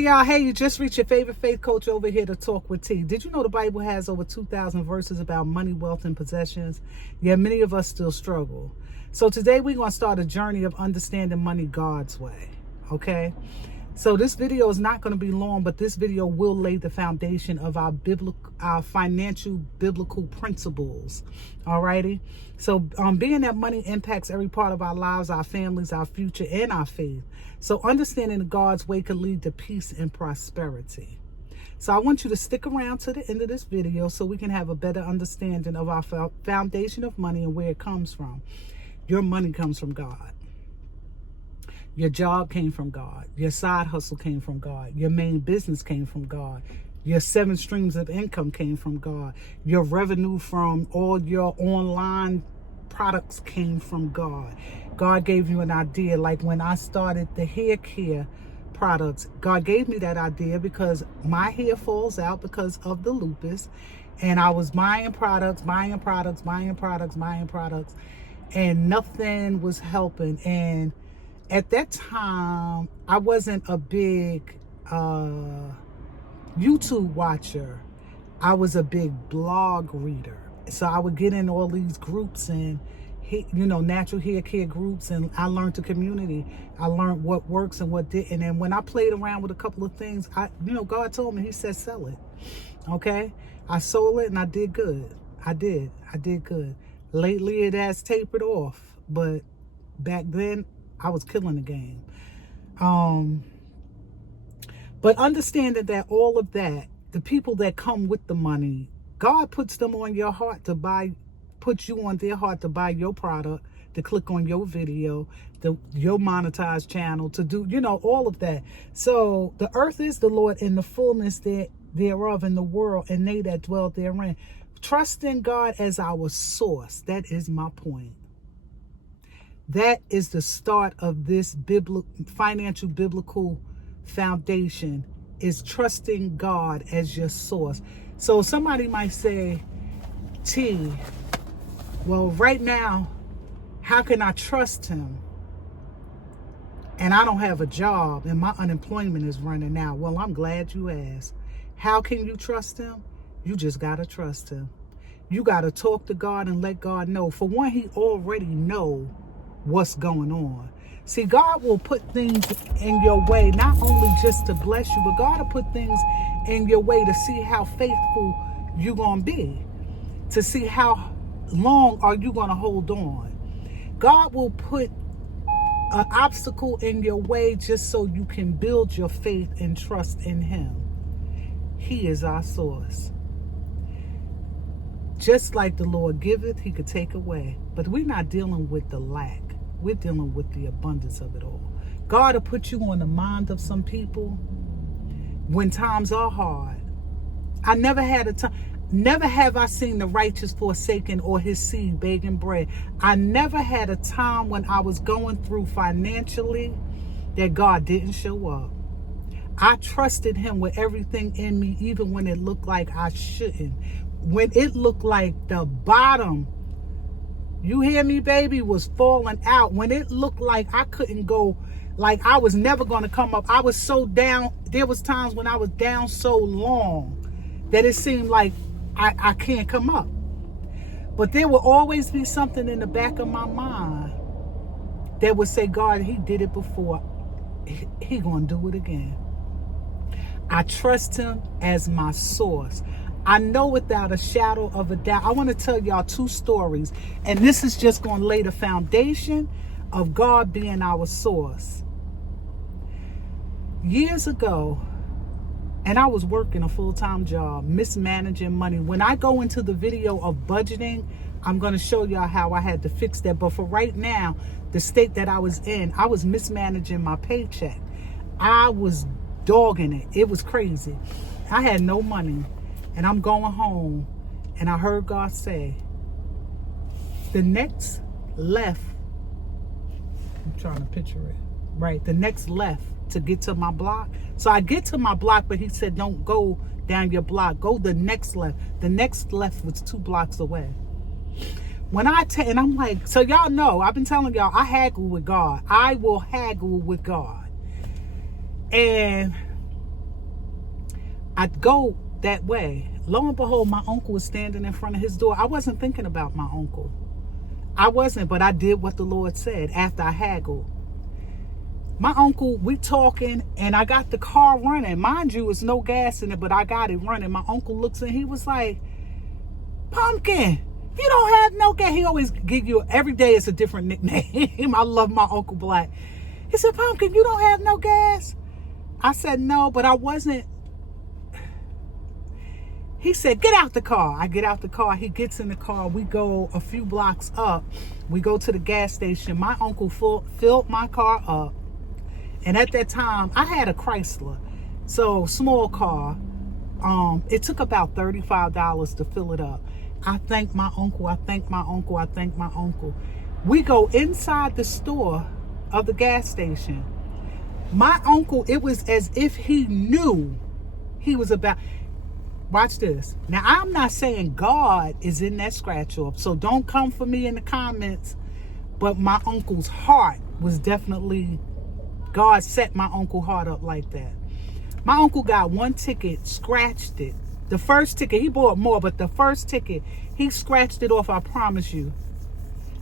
Hey y'all, hey, you just reached your favorite faith coach over here to talk with T. Did you know the Bible has over 2,000 verses about money, wealth, and possessions? Yet many of us still struggle. So today we're going to start a journey of understanding money God's way, okay? So this video is not going to be long, but this video will lay the foundation of our financial biblical principles. Alrighty. So being that money impacts every part of our lives, our families, our future, and our faith. So understanding God's way could lead to peace and prosperity. So I want you to stick around to the end of this video so we can have a better understanding of our foundation of money and where it comes from. Your money comes from God. Your job came from God. Your side hustle came from God. Your main business came from God. Your 7 streams of income came from God. Your revenue from all your online products came from God. God gave you an idea. Like when I started the hair care products, God gave me that idea because my hair falls out because of the lupus. And I was buying products, and nothing was helping. And at that time, I wasn't a big YouTube watcher. I was a big blog reader. So I would get in all these groups and, natural hair care groups, and I learned the community. I learned what works and what didn't. And when I played around with a couple of things, God told me, he said, sell it. Okay? I sold it and I did good. I did good. Lately, it has tapered off. But back then, I was killing the game. But understanding that all of that, the people that come with the money, God puts them on your heart to buy, puts you on their heart to buy your product, to click on your video, your monetized channel, to do, all of that. So the earth is the Lord and the fullness thereof in the world, and they that dwell therein. Trust in God as our source. That is my point. That is the start of this financial biblical foundation, is trusting God as your source. So somebody might say, T, well, right now, how can I trust him? And I don't have a job and my unemployment is running out. Well, I'm glad you asked. How can you trust him? You just got to trust him. You got to talk to God and let God know. For one, he already knows what's going on. See, God will put things in your way, not only just to bless you, but God will put things in your way to see how faithful you're going to be, to see how long are you going to hold on. God will put an obstacle in your way just so you can build your faith and trust in him. He is our source. Just like the Lord giveth, he could take away. But we're not dealing with the lack. We're dealing with the abundance of it all. God will put you on the mind of some people when times are hard. I never had a time. Never have I seen the righteous forsaken or his seed begging bread. I never had a time when I was going through financially that God didn't show up. I trusted him with everything in me, even when it looked like I shouldn't. When it looked like the bottom, you hear me, baby, was falling out. When it looked like I couldn't go, like I was never going to come up. I was so down. There was times when I was down so long that it seemed like I can't come up. But there will always be something in the back of my mind that would say, God, he did it before. He gonna do it again. I trust him as my source. I know without a shadow of a doubt. I want to tell y'all 2 stories. And this is just going to lay the foundation of God being our source. Years ago, and I was working a full-time job, mismanaging money. When I go into the video of budgeting, I'm going to show y'all how I had to fix that. But for right now, the state that I was in, I was mismanaging my paycheck. I was dogging it. It was crazy. I had no money. And I'm going home, and I heard God say, the next left, I'm trying to picture it, right, the next left to get to my block. So I get to my block, but he said, don't go down your block, go the next left. The next left was 2 blocks away. When and I'm like, so y'all know, I've been telling y'all, I haggle with God. I will haggle with God. And I'd go that way. Lo and behold, my uncle was standing in front of his door. I wasn't thinking about my uncle. I wasn't, but I did what the Lord said after I haggled. My uncle, we talking, and I got the car running. Mind you, it's no gas in it, but I got it running. My uncle looks and he was like, Pumpkin, you don't have no gas. He always give you, every day it's a different nickname. I love my Uncle Black. He said, Pumpkin, you don't have no gas? I said, no, but I wasn't. He said, get out the car. I get out the car. He gets in the car. We go a few blocks up. We go to the gas station. My uncle filled my car up. And at that time, I had a Chrysler. So, small car. It took about $35 to fill it up. I thank my uncle. I thank my uncle. I thank my uncle. We go inside the store of the gas station. My uncle, it was as if he knew he was about... Watch this. Now, I'm not saying God is in that scratch off, so don't come for me in the comments. But my uncle's heart was definitely... God set my uncle's heart up like that. My uncle got one ticket, scratched it. The first ticket, he bought more, but the first ticket, he scratched it off, I promise you.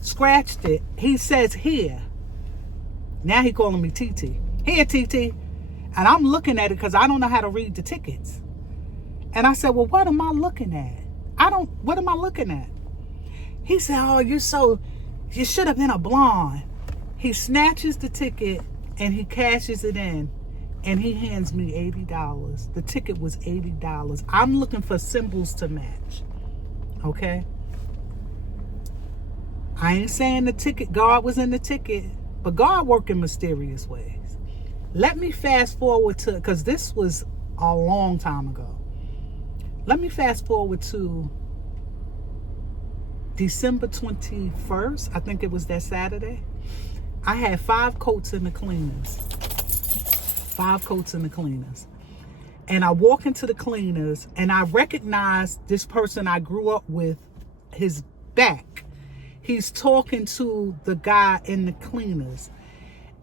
Scratched it. He says, here. Now he calling me TT. Here, TT. And I'm looking at it because I don't know how to read the tickets. And I said, well, what am I looking at? What am I looking at? He said, oh, you should have been a blonde. He snatches the ticket and he cashes it in. And he hands me $80. The ticket was $80. I'm looking for symbols to match. Okay? I ain't saying the ticket, God was in the ticket, but God worked in mysterious ways. Let me fast forward to, because this was a long time ago. Let me fast forward to December 21st. I think it was that Saturday. I had 5 coats in the cleaners. 5 coats in the cleaners. And I walk into the cleaners and I recognize this person I grew up with, his back. He's talking to the guy in the cleaners.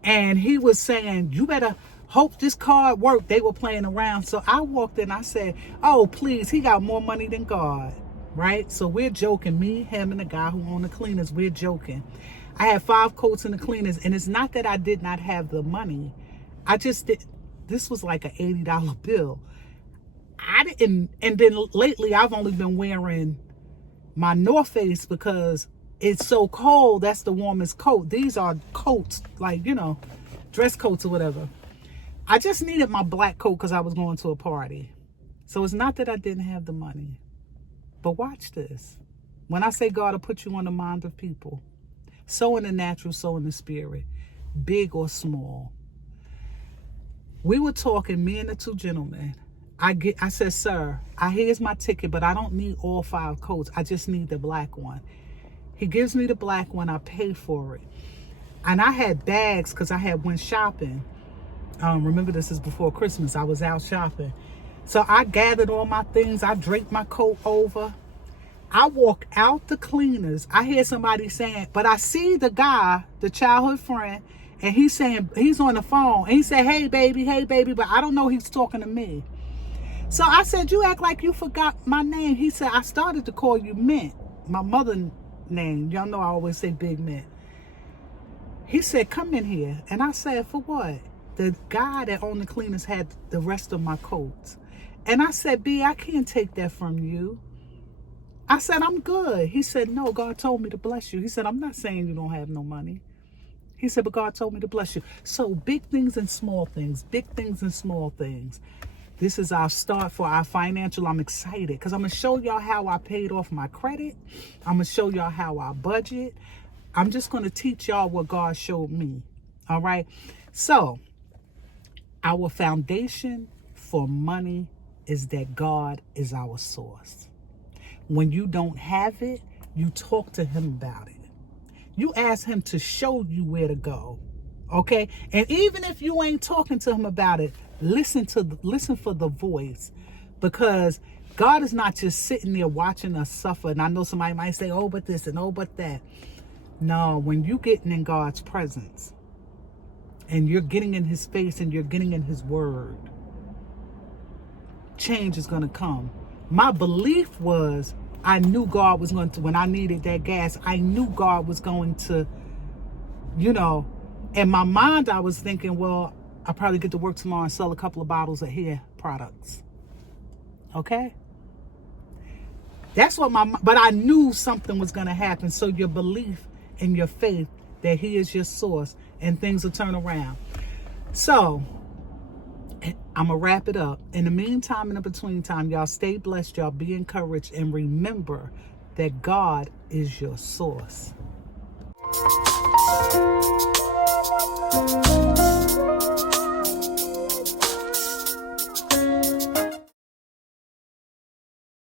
And he was saying, you better hope this card worked. They were playing around. So I walked in, I said, oh, please, he got more money than God. Right? So we're joking. Me, him, and the guy who owned the cleaners, we're joking. I had 5 coats in the cleaners. And it's not that I did not have the money. I just did. This was like an $80 bill. I didn't. And then lately, I've only been wearing my North Face because it's so cold. That's the warmest coat. These are coats, like, you know, dress coats or whatever. I just needed my black coat because I was going to a party. So it's not that I didn't have the money. But watch this. When I say God will put you on the mind of people, so in the natural, so in the spirit, big or small. We were talking, me and the 2 gentlemen. I said, sir, here's my ticket, but I don't need all 5 coats. I just need the black one. He gives me the black one. I pay for it. And I had bags because I went shopping. Remember, this is before Christmas. I was out shopping. So I gathered all my things. I draped my coat over. I walk out the cleaners. I hear somebody saying, but I see the guy, the childhood friend, and he's saying, he's on the phone. And he said, hey, baby, but I don't know he's talking to me. So I said, you act like you forgot my name. He said, I started to call you Mint, my mother's name. Y'all know I always say Big Mint. He said, come in here. And I said, for what? The guy that owned the cleaners had the rest of my coats. And I said, B, I can't take that from you. I said, I'm good. He said, no, God told me to bless you. He said, I'm not saying you don't have no money. He said, but God told me to bless you. So big things and small things, big things and small things. This is our start for our financial. I'm excited because I'm going to show y'all how I paid off my credit. I'm going to show y'all how I budget. I'm just going to teach y'all what God showed me. All right. So our foundation for money is that God is our source. When you don't have it, you talk to him about it. You ask him to show you where to go. Okay? And even if you ain't talking to him about it, listen for the voice, because God is not just sitting there watching us suffer. And I know somebody might say, oh, but this and oh, but that. No, when you're getting in God's presence and you're getting in his face and you're getting in his word, change is going to come. My belief was, I knew God was going to, when I needed that gas, I knew God was going to, in my mind, I was thinking, well, I probably get to work tomorrow and sell a couple of bottles of hair products. Okay? That's what but I knew something was going to happen. So your belief and your faith that he is your source and things will turn around. So I'm going to wrap it up. In the meantime, in the between time, y'all stay blessed. Y'all be encouraged. And remember that God is your source.